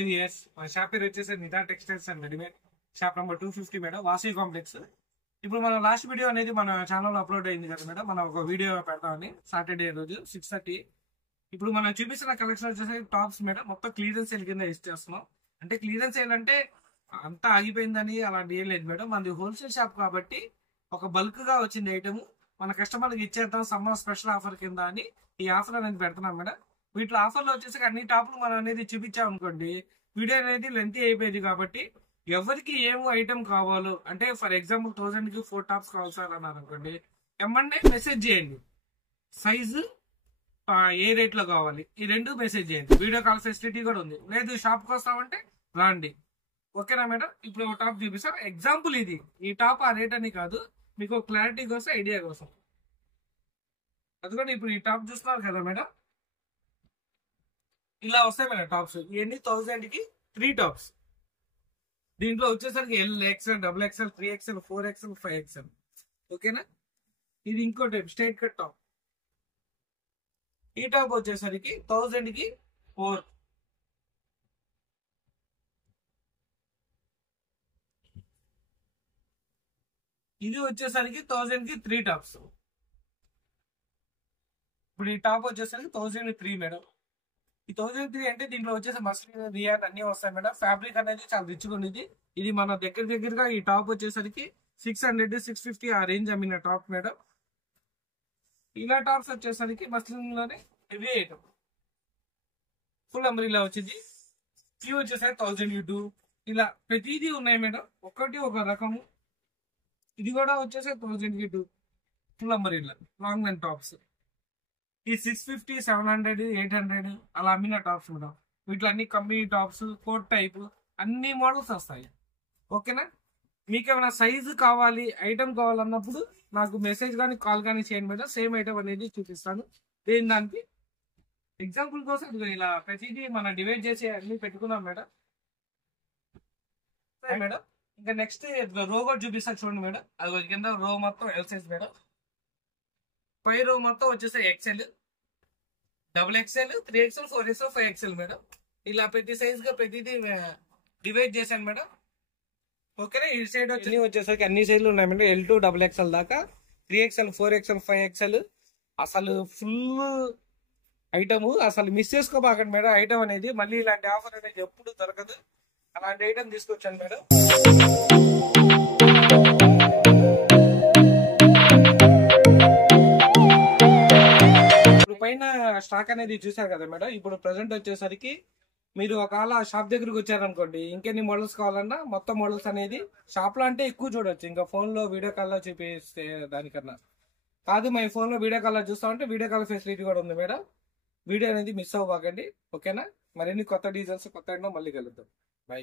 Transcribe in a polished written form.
5 years. మన shop పేరు వచ్చేసి Nida textiles and readymade, shop number 250 madam, Vasavi complex. ఇప్పుడు మన లాస్ట్ వీడియో అనేది మన ఛానల్లో అప్లోడ్ అయింది కదా మేడం. మనం ఒక వీడియో పెడతామని సాటర్డే రోజు 6:30. ఇప్పుడు మనం చూపిస్తున్న కలెక్షన్ వచ్చేసి టాప్స్ మేడం. మొత్తం క్లియరెన్స్ సేల్ కింద ఇచ్చేస్తున్నాం. అంటే క్లియరెన్స్ సేల్ అంటే అంతా ఆగిపోయిందని అలాంటి ఏం లేదు మేడం. మనది హోల్సేల్ షాప్ కాబట్టి ఒక బల్క్ గా వచ్చింది ఐటమ్ మన కస్టమర్కి ఇచ్చేద్దాం సమ్మర్ స్పెషల్ ఆఫర్ కింద అని ఈ ఆఫర్ అనేది పెడుతున్నాం మేడం. వీటిలో ఆఫర్లో వచ్చేసి అన్ని టాప్లు మనం అనేది చూపించాం అనుకోండి, వీడియో అనేది లెంతీ అయిపోయింది. కాబట్టి ఎవరికి ఏమో ఐటమ్ కావాలో అంటే ఫర్ ఎగ్జాంపుల్ 1000కి 4 టాప్స్ కావాలి సార్ అన్నారు అనుకోండి, ఎమ్మంటే మెసేజ్ చేయండి. సైజు ఏ రేట్ లో కావాలి ఈ రెండు మెసేజ్ చేయండి. వీడియో కాల్ ఫెసిలిటీ కూడా ఉంది. లేదు షాప్కి వస్తామంటే రండి. ఓకేనా మేడం? ఇప్పుడు ఒక టాప్ చూపిస్తారు. ఎగ్జాంపుల్ ఇది, ఈ టాప్ ఆ రేట్ అని కాదు, మీకు క్లారిటీ కోసం ఐడియా కోసం. అందుకని ఇప్పుడు ఈ టాప్ చూస్తున్నారు కదా మేడం, ఇలా వస్తాయి మేడం టాప్స్. ఇవన్నీ 1000కి 3 టాప్స్. దీంట్లో వచ్చేసరికి LXL, XXL, 3XL, 4XL, 5XL. ఓకేనా? ఇది ఇంకో టైప్ స్ట్రైట్ కట్ టాప్. ఈ టాప్ వచ్చేసరికి 1000కి 4. ఇది వచ్చేసరికి 1000కి 3 టాప్స్. ఇప్పుడు ఈ టాప్ వచ్చేసరికి 1003 మేడం. ఈ 1003 అంటే దీంట్లో వచ్చేసి మస్లిన్, రియాన్ అన్ని వస్తాయి మేడం. ఫ్యాబ్రిక్ అనేది చాలా రిచ్గా ఉంది. ఇది మన దగ్గరగా ఈ టాప్ వచ్చేసరికి 600, 650 ఆ రేంజ్ అమ్మిన టాప్ మేడం. ఇలా టాప్స్ వచ్చేసరికి మస్లిన్ లోనే హెవీ ఐటమ్ ఫుల్ అంబ్రిల్లా వచ్చింది. ఇవి వచ్చేసరికి 1000 ఇలా ప్రతిదీ ఉన్నాయి మేడం. ఒక్కటి ఒక రకము. ఇది కూడా వచ్చేసి 1000 full umbrella long line tops. ఈ 650, 700, 800 అలా అమ్మిన టాప్స్ మేడం. వీటిలో అన్ని కంపెనీ టాప్స్, కోట్ టైప్ అన్ని మోడల్స్ వస్తాయి. ఓకేనా? మీకు ఏమైనా సైజు కావాలి, ఐటమ్ కావాలన్నప్పుడు నాకు మెసేజ్ కానీ కాల్ కానీ చేయండి మేడం. సేమ్ ఐటమ్ అనేది చూపిస్తాను. దానికి ఎగ్జాంపుల్ కోసం ఇలా ప్రతిదీ మనం డివైడ్ చేసి అన్ని పెట్టుకున్నాం మేడం. మేడం ఇంకా నెక్స్ట్ రో కూడా చూపిస్తాను చూడండి మేడం. అది కింద రో మొత్తం ఎల్ సైజ్ మేడం. పై రో మొత్తం వచ్చేసి XL, XXL, 3XL, 4XL, 5XL madam. ఇలా ప్రతి సైజ్ గా ప్రతిదీ డివైడ్ చేశాను మేడం. ఓకేనా? ఈ సైడ్ వచ్చేసరికి అన్ని సైజులు ఉన్నాయి మేడం. L2, XXL దాకా, 3XL, 4XL, 5XL. అసలు ఫుల్ ఐటమ్, అసలు మిస్ చేసుకోబాకండి మేడం. ఐటమ్ అనేది మళ్ళీ ఇలాంటి ఆఫర్ అనేది ఎప్పుడు దొరకదు. అలాంటి ఐటమ్ తీసుకొచ్చాను మేడం. పైన స్టాక్ అనేది చూసారు కదా మేడం. ఇప్పుడు ప్రెసెంట్ వచ్చేసరికి మీరు ఒకవేళ షాప్ దగ్గరకు వచ్చారనుకోండి, ఇంకెన్ని మోడల్స్ కావాలన్నా మొత్తం మోడల్స్ అనేది షాప్ లో అంటే ఎక్కువ చూడొచ్చు. ఇంకా ఫోన్ లో వీడియో కాల్ లో చూపిస్తే దానికన్నా కాదు, మా ఫోన్ లో వీడియో కాల్ లో చూస్తామంటే వీడియో కాల్ ఫెసిలిటీ కూడా ఉంది మేడం. వీడియో అనేది మిస్ అవ్వకండి. ఓకేనా? మరిన్ని కొత్త డీజైన్స్ కొత్త మళ్ళీ కలుద్దాం. బై.